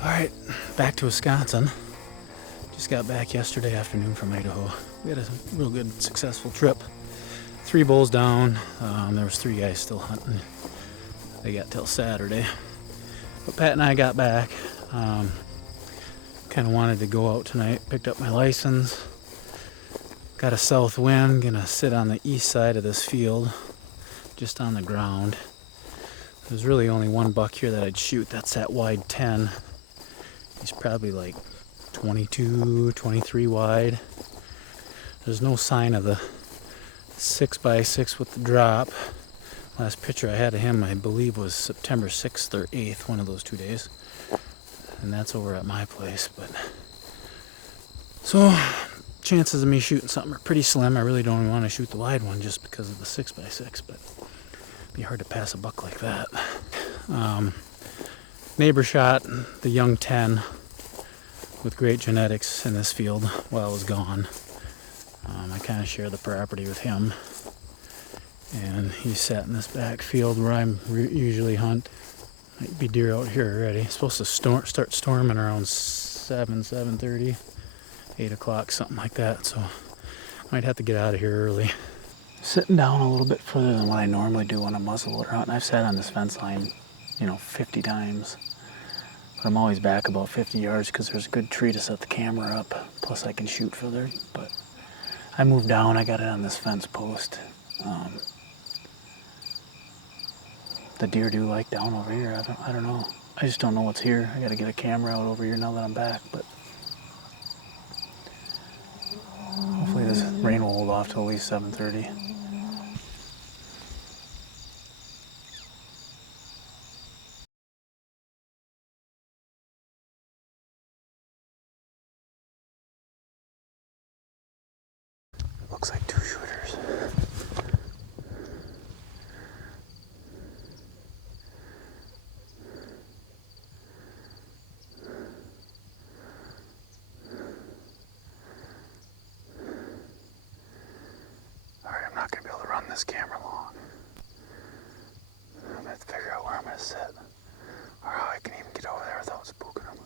Alright, back to Wisconsin. Just got back yesterday afternoon from Idaho. We had a real good, successful trip. 3 bulls down. There was 3 guys still hunting. They got till Saturday. But Pat and I got back. Kind of wanted to go out tonight. Picked up my license. Got a south wind. Gonna sit on the east side of this field, just on the ground. There's really only one buck here that I'd shoot. That's that wide 10. He's probably like 22, 23 wide. There's no sign of the 6x6 with the drop. Last picture I had of him, I believe, was September 6th or 8th, one of those 2 days. And that's over at my place. But so chances of me shooting something are pretty slim. I really don't want to shoot the wide one just because of the 6x6, but it'd be hard to pass a buck like that. Neighbor shot the young 10 with great genetics in this field while I was gone. I kind of share the property with him, and he sat in this back field where I usually hunt. Might be deer out here already. It's supposed to start storming around 7:30, 8 o'clock, something like that, so might have to get out of here early. Sitting down a little bit further than what I normally do when I'm muzzleloader hunting. I've sat on this fence line, 50 times. But I'm always back about 50 yards because there's a good tree to set the camera up. Plus I can shoot further. But I moved down. I got it on this fence post. The deer do like down over here. I don't know. I just don't know what's here. I got to get a camera out over here now that I'm back. But hopefully this rain will hold off till at least 7:30. Looks like 2 shooters. Alright, I'm not going to be able to run this camera long. I'm going to have to figure out where I'm going to sit, or how I can even get over there without spooking them.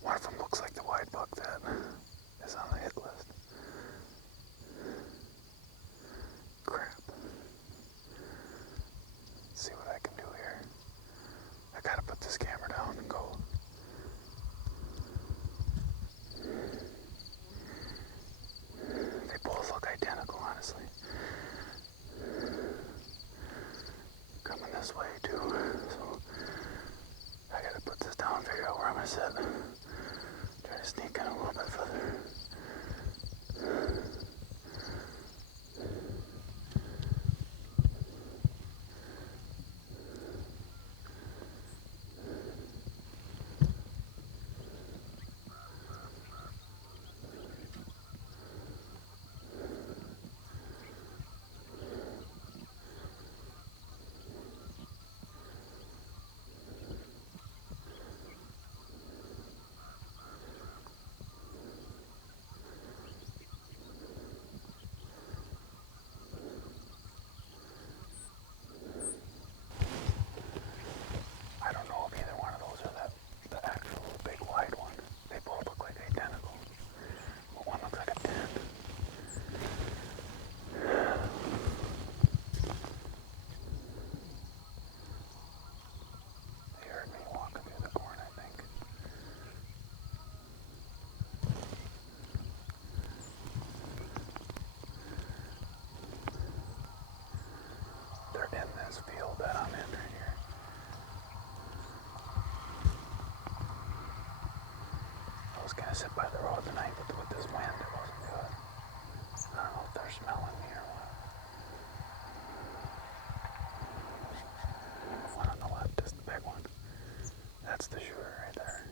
One of them looks like the white buck that is on the hit list. Crap. Let's see what I can do here. I gotta put this camera down and go. They both look identical, honestly. Coming this way too, so I gotta put this down, figure out where I'm gonna sit. Try to sneak in a little bit further. I don't know if either one of those are the actual big wide one. They both look like identical. But one looks like a 10. They heard me walking through the corn, I think. They're in this field that I'm in right here. I was gonna sit by the road tonight, but with this wind, it wasn't good. I don't know if they're smelling me or what. One on the left is the big one. That's the shooter right there.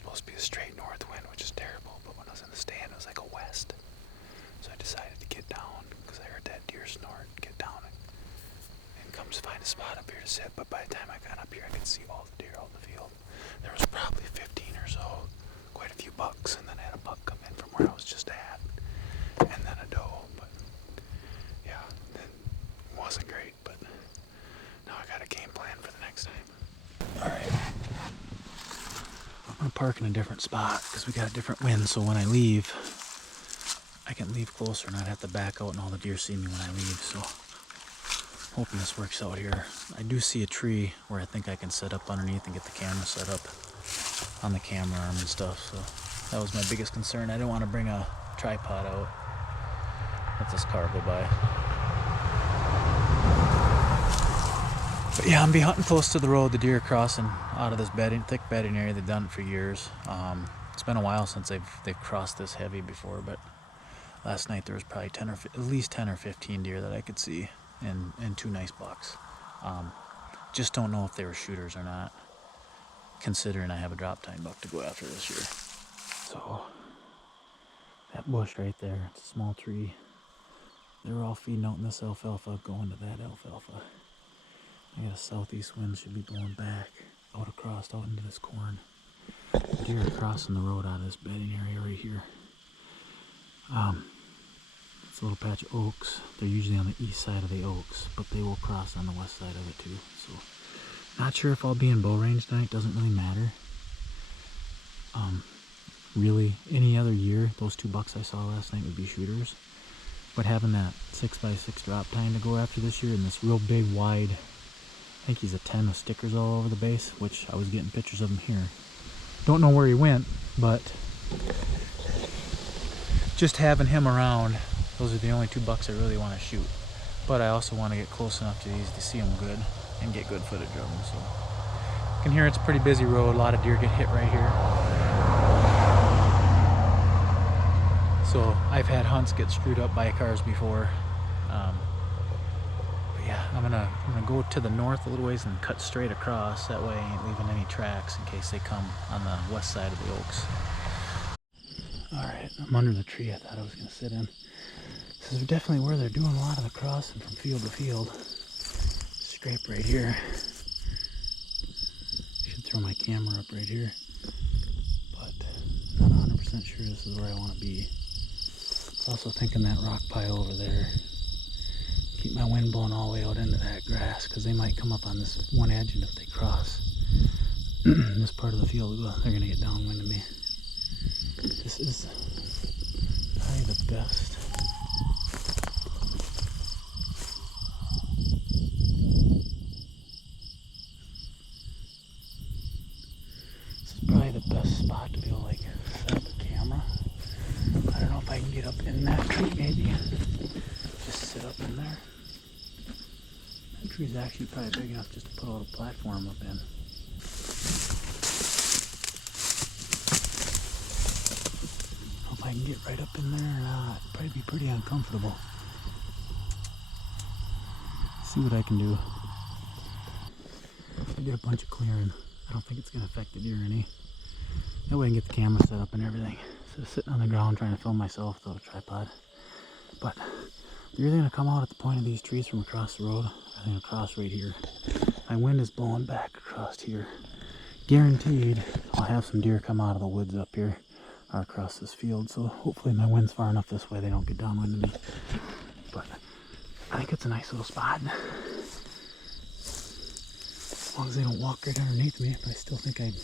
supposed to be a straight north wind, which is terrible, but when I was in the stand, it was like a west. So I decided to get down, because I heard that deer snort, get down and come to find a spot up here to sit. But by the time I got up here, I could see all the deer out in the field. There was probably 15 or so, quite a few bucks, and then I had a buck come in from where I was just at, and then a doe. But yeah, it wasn't great, but now I got a game plan for the next time. Alright, I'm gonna park in a different spot because we got a different wind, so when I leave, I can leave closer and not have to back out and all the deer see me when I leave. So hoping this works out here. I do see a tree where I think I can set up underneath and get the camera set up on the camera arm and stuff. So that was my biggest concern. I didn't want to bring a tripod out. Let this car go by. But yeah, I'm be hunting close to the road. The deer are crossing out of this thick bedding area. They've done it for years. It's been a while since they've crossed this heavy before, but last night there was probably at least 10 or 15 deer that I could see, and 2 nice bucks. Just don't know if they were shooters or not, considering I have a drop time buck to go after this year. So that bush right there, it's a small tree. They were all feeding out in this alfalfa, going to that alfalfa. I got a southeast wind, should be blowing back out into this corn. The deer are crossing the road out of this bedding area right here. It's a little patch of oaks. They're usually on the east side of the oaks, but they will cross on the west side of it too. So, not sure if I'll be in bow range tonight. Doesn't really matter. Really, any other year, those 2 bucks I saw last night would be shooters. But having that 6x6 drop tine to go after this year, and this real big, wide, I think he's a 10 with stickers all over the base, which I was getting pictures of him here. Don't know where he went, but just having him around, those are the only 2 bucks I really want to shoot. But I also want to get close enough to these to see them good and get good footage of them. So you can hear it's a pretty busy road. A lot of deer get hit right here. So I've had hunts get screwed up by cars before. But yeah, I'm gonna go to the north a little ways and cut straight across. That way I ain't leaving any tracks in case they come on the west side of the oaks. Alright, I'm under the tree I thought I was going to sit in. This is definitely where they're doing a lot of the crossing from field to field. Scrape right here. Should throw my camera up right here. But I'm not 100% sure this is where I want to be. I was also thinking that rock pile over there. Keep my wind blowing all the way out into that grass, because they might come up on this one edge, and if they cross this part of the field, they're going to get downwind of me. This is probably the best. This is probably the best spot to be able to set up a camera. I don't know if I can get up in that tree, maybe. Just sit up in there. That tree is actually probably big enough just to put a little platform up in. I can get right up in there or not. It'd probably be pretty uncomfortable. See what I can do. I get a bunch of clearing. I don't think it's going to affect the deer any. That way I can get the camera set up and everything. Instead of sitting on the ground trying to film myself without a tripod. But they're either going to come out at the point of these trees from across the road, or they're going to cross right here. My wind is blowing back across here. Guaranteed I'll have some deer come out of the woods up here or across this field, so hopefully my wind's far enough this way they don't get downwind of me. But I think it's a nice little spot. As long as they don't walk right underneath me, but I still think I'd,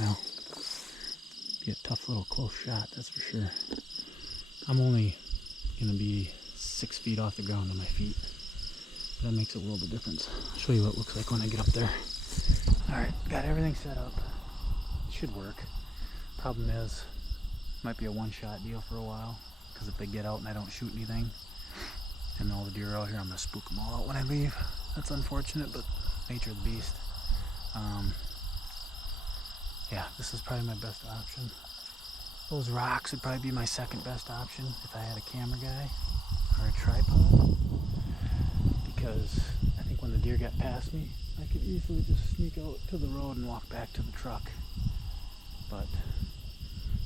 well, be a tough little close shot, that's for sure. I'm only going to be 6 feet off the ground on my feet. But that makes a world of difference. I'll show you what it looks like when I get up there. Alright, got everything set up. It should work. Problem is, might be a one-shot deal for a while, because if they get out and I don't shoot anything, and all the deer are out here, I'm going to spook them all out when I leave. That's unfortunate, but nature of the beast. Yeah, this is probably my best option. Those rocks would probably be my second best option if I had a camera guy or a tripod, because I think when the deer got past me, I could easily just sneak out to the road and walk back to the truck. but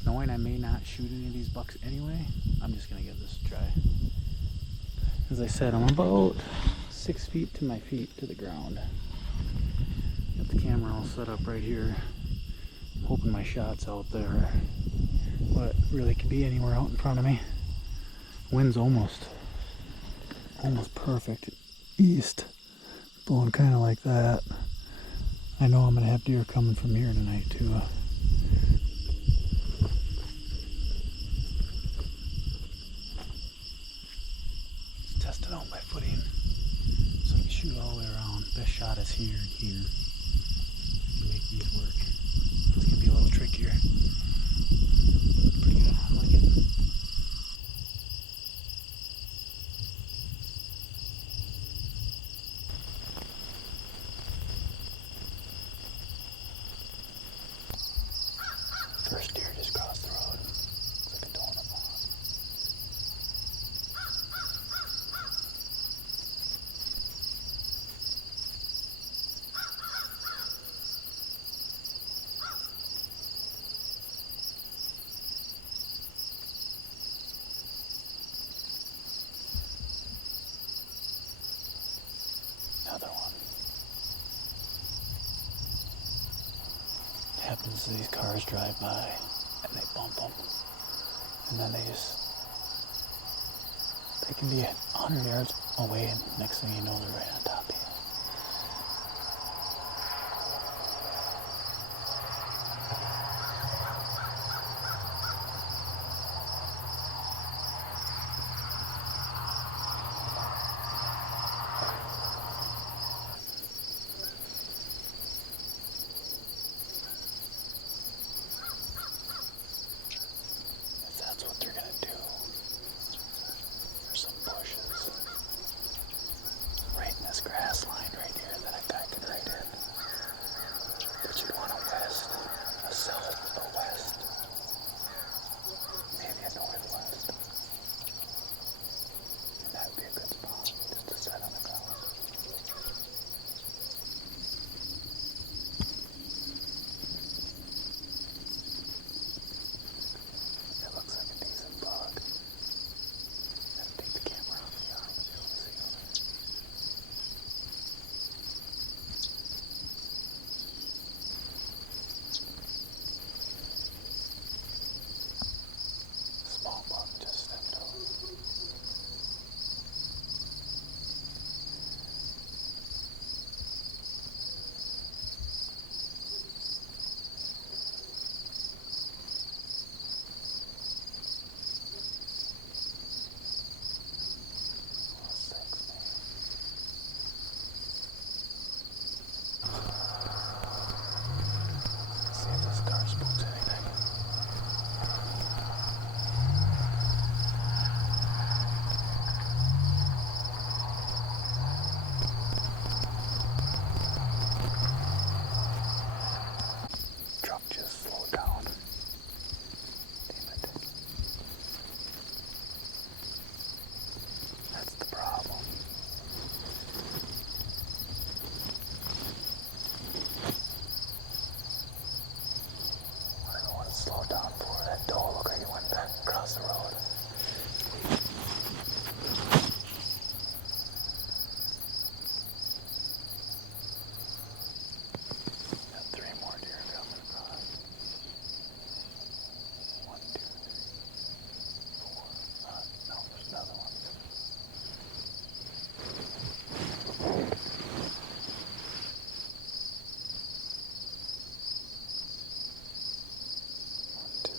knowing I may not shoot any of these bucks anyway, I'm just gonna give this a try. As I said, I'm about 6 feet to my feet to the ground. Got the camera all set up right here, hoping my shot's out there, but really could be anywhere out in front of me. Wind's almost perfect east, blowing kind of like that. I know I'm gonna have deer coming from here tonight too. Just testing out my footing so I can shoot all the way around. Best shot is here and here. I can make these work. It's gonna be a little trickier. Pretty good. I like it. First deer just crossed the road. Looks like a donut lawn. Another one. Happens these cars drive by and they bump them, and then they can be 100 yards away, and next thing you know they're right on top of you. That's what they're gonna do. There's some bushes right in this grass line right here that a guy could ride in. But you'd want a west, a south, a west, maybe a northwest. And that would be a good spot just to set on the ground. It looks like a decent bug. Gotta take the camera off the arm to be able to see on it. Small bug just stepped out. See if this car spooks anything. Truck just slowed down. Damn it. That's the problem. I don't know what it slowed down for. That doe looked like it went back across the road. Got 3 more deer coming across. 1, 2, 3, 4. No, there's another one. 1, 2,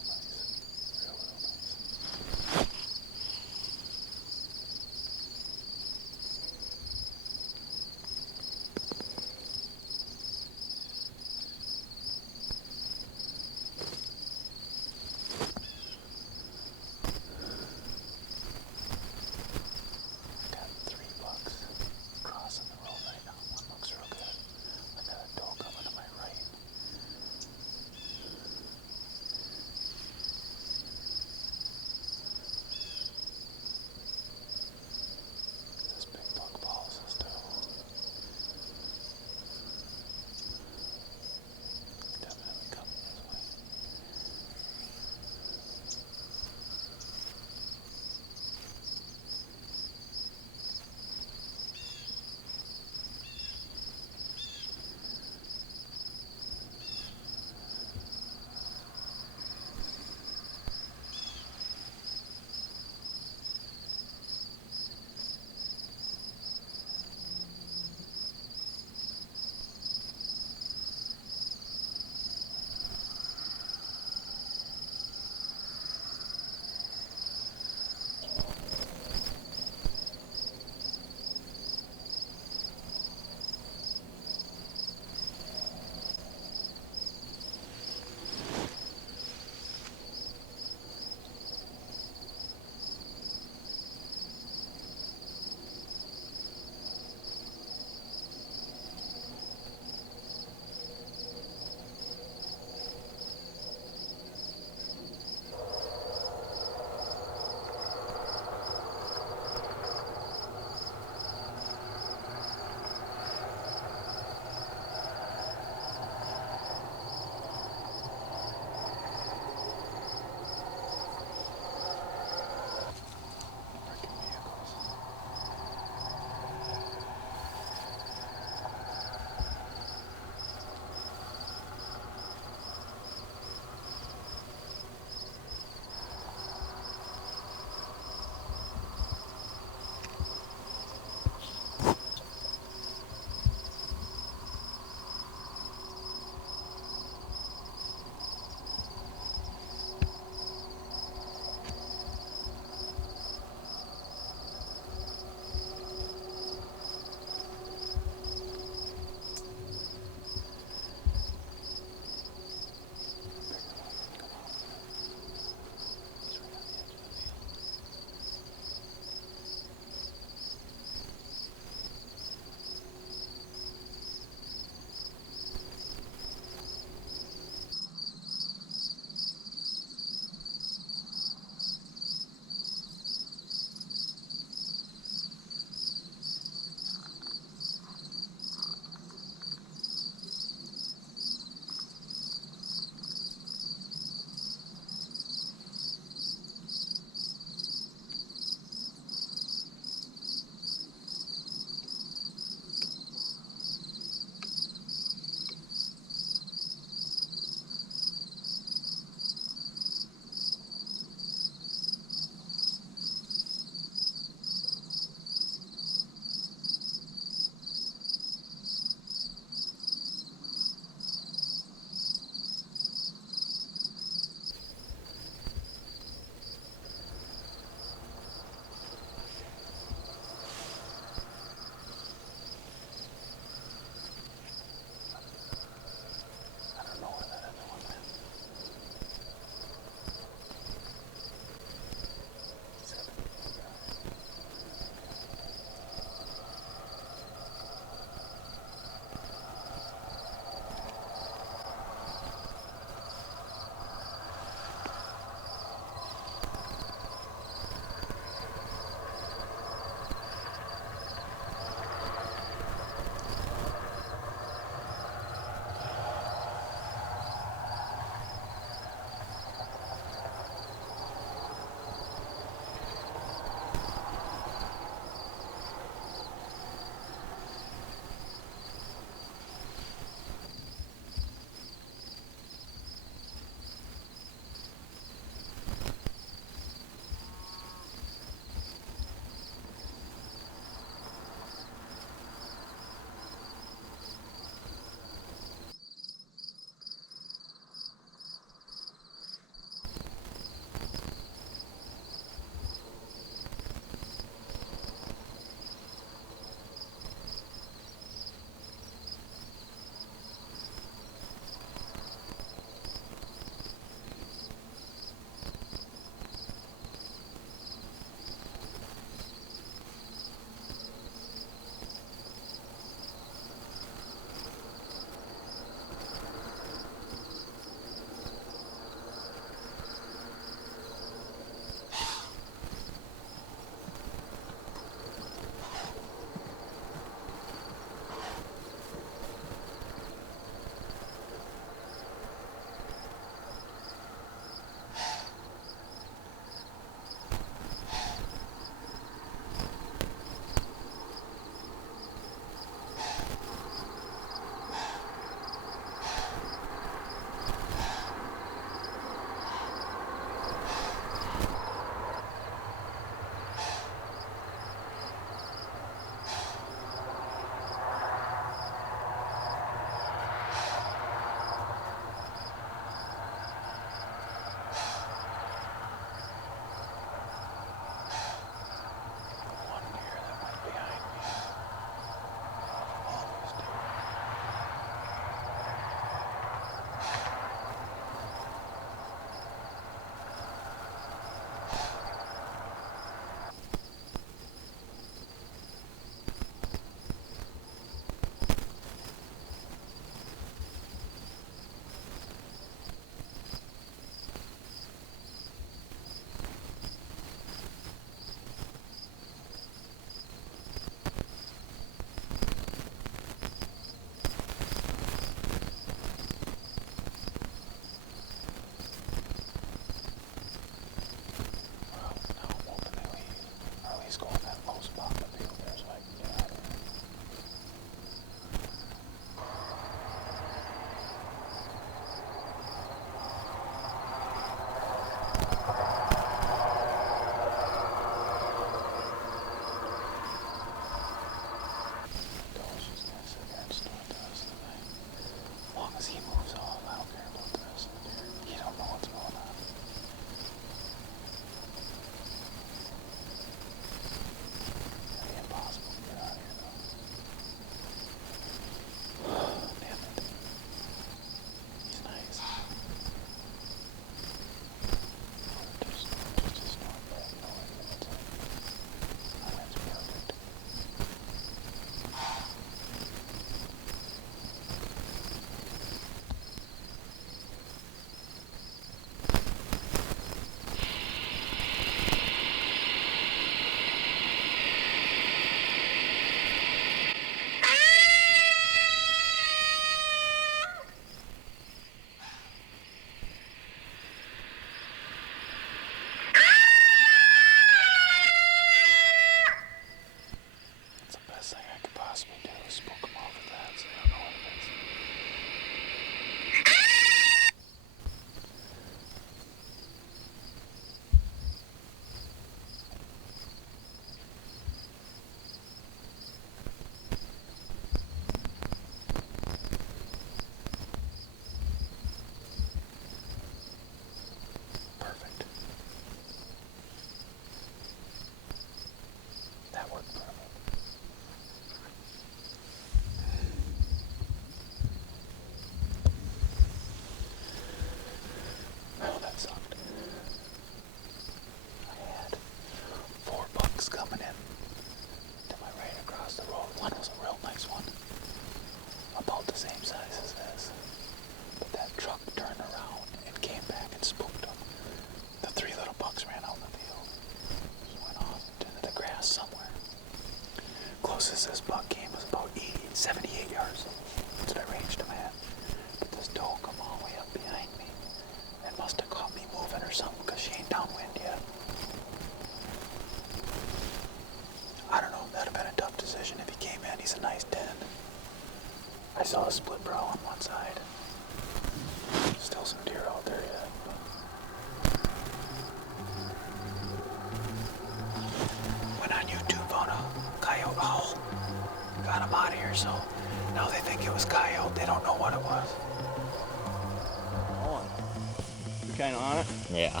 Yeah.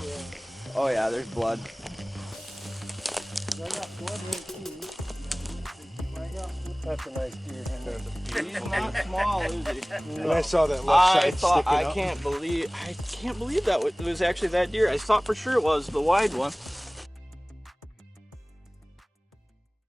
Oh yeah, there's blood. That's a nice deer. He's not small, is he? And I saw that left side sticking I up. can't believe that it was actually that deer. I thought for sure it was the wide one.